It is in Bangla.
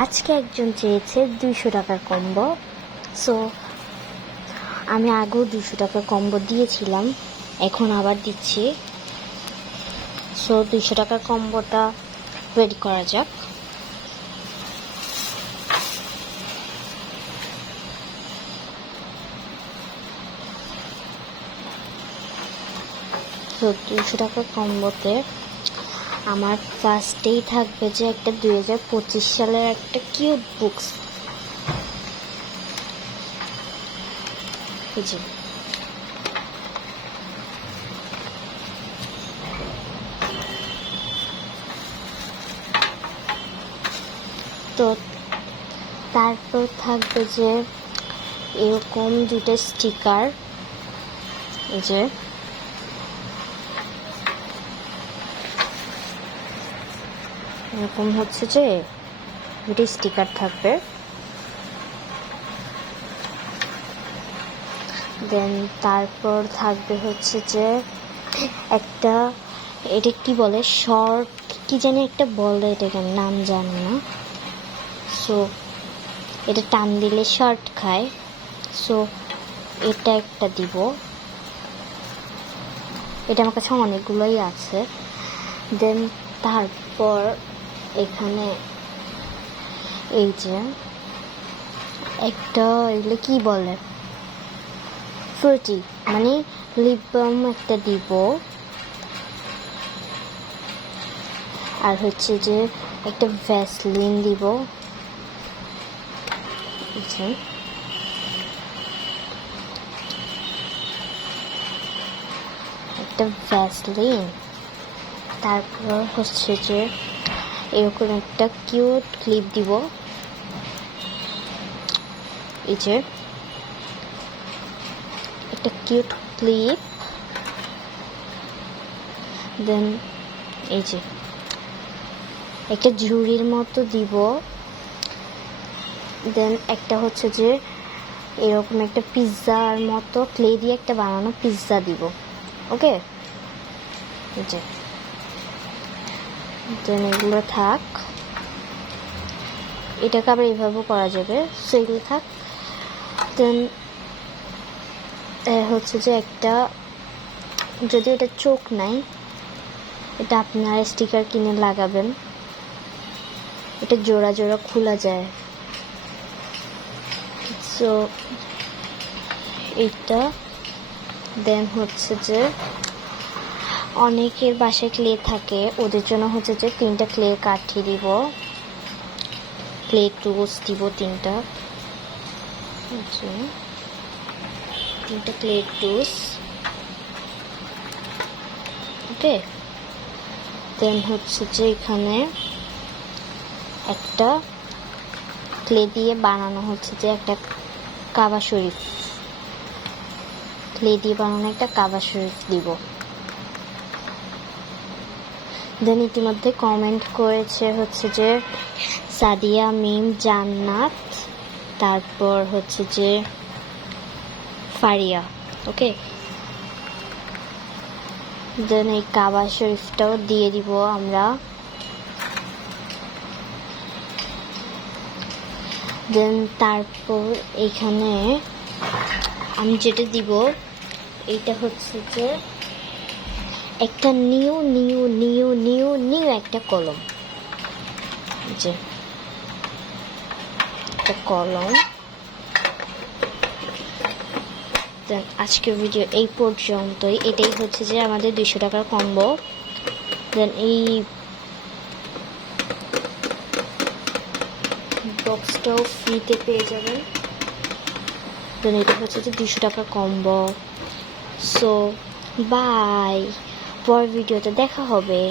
আজকে একজন চেয়েছে 200 টাকার কম্বো। সো আমি আগেও 200 টাকার কম্বো দিয়েছিলাম, এখন আবার দিচ্ছি। সো 200 টাকার কম্বোটা রেডি করা যাক। তো 200 টাকার কম্বোতে আমার ফার্স্টেই থাকবে যে একটা 2025 সালের একটা কিউট বুকস। তো তারপর থাকবে যে এরকম দুটো স্টিকার, এই যে এরকম হচ্ছে যে দুটো স্টিকার থাকবে। দেন তারপর থাকবে হচ্ছে যে একটা, এটা কি বলে, শর্ট কি জানি একটা বলে, এটাকে নাম জানি না। সো এটা টান দিলে শর্ট খায়, সো এটা একটা দিব। এটা আমার কাছে অনেকগুলোই আছে। দেন তারপর এখানে এই যে একটা, এগুলো কি বলে, ফ্রুটি মানে লিপ বাম একটা দিব। আর হচ্ছে যে একটা ভ্যাসলিন দিব, একটা ভ্যাসলিন। তারপর হচ্ছে যে এরকম একটা কিউট ক্লিপ দিব, এই যে একটা কিউট ক্লিপ। দেন এই যে একটা ঝুড়ির মতো দিব। দেন একটা হচ্ছে যে এরকম একটা পিৎজার মতো ক্লে দিয়ে একটা বানানো পিৎজা দিব। ওকে, এই যে দেন এগুলো থাক, এটাকে আবার এইভাবেও করা যাবে, সো এগুলো থাক। দেন হচ্ছে যে একটা, যদি এটা চোখ নাই, এটা আপনার স্টিকার কিনে লাগাবেন, এটা জোড়া জোড়া খোলা যায়। সো এটা। দেন হচ্ছে যে অনেকের বাসায় ক্লে থাকে, ওদের জন্য হচ্ছে যে 3টা ক্লে কাঠি দিব, ক্লে টুলস দিব 3টা, 3টা ক্লে টুলস। ওকে, দেন হচ্ছে যে এখানে একটা ক্লে দিয়ে বানানো হচ্ছে যে একটা কাবা শরীফ, ক্লে দিয়ে বানানো একটা কাবা শরীফ দিব। দেন ইতিমধ্যে কমেন্ট করেছে হচ্ছে যে সাদিয়া মিম জান্নাত, তারপর হচ্ছে যে ফারিয়া। ওকে, দেন এই কাবা শরীফটাও দিয়ে দিব আমরা। দেন তারপর এখানে আমি যেটা দিব, এইটা হচ্ছে যে একটা new new new new new একটা কলম, যে একটা কলম। দেন আজকের ভিডিও এই পর্যন্তই। এটাই হচ্ছে যে আমাদের 200 টাকার কম্বো। দেন এই বক্সটাও ফ্রিতে পেয়ে যাবেন। দেন এটা হচ্ছে যে 200 টাকার কম্বো। সো বাই, পরের ভিডিওতে দেখা হবে।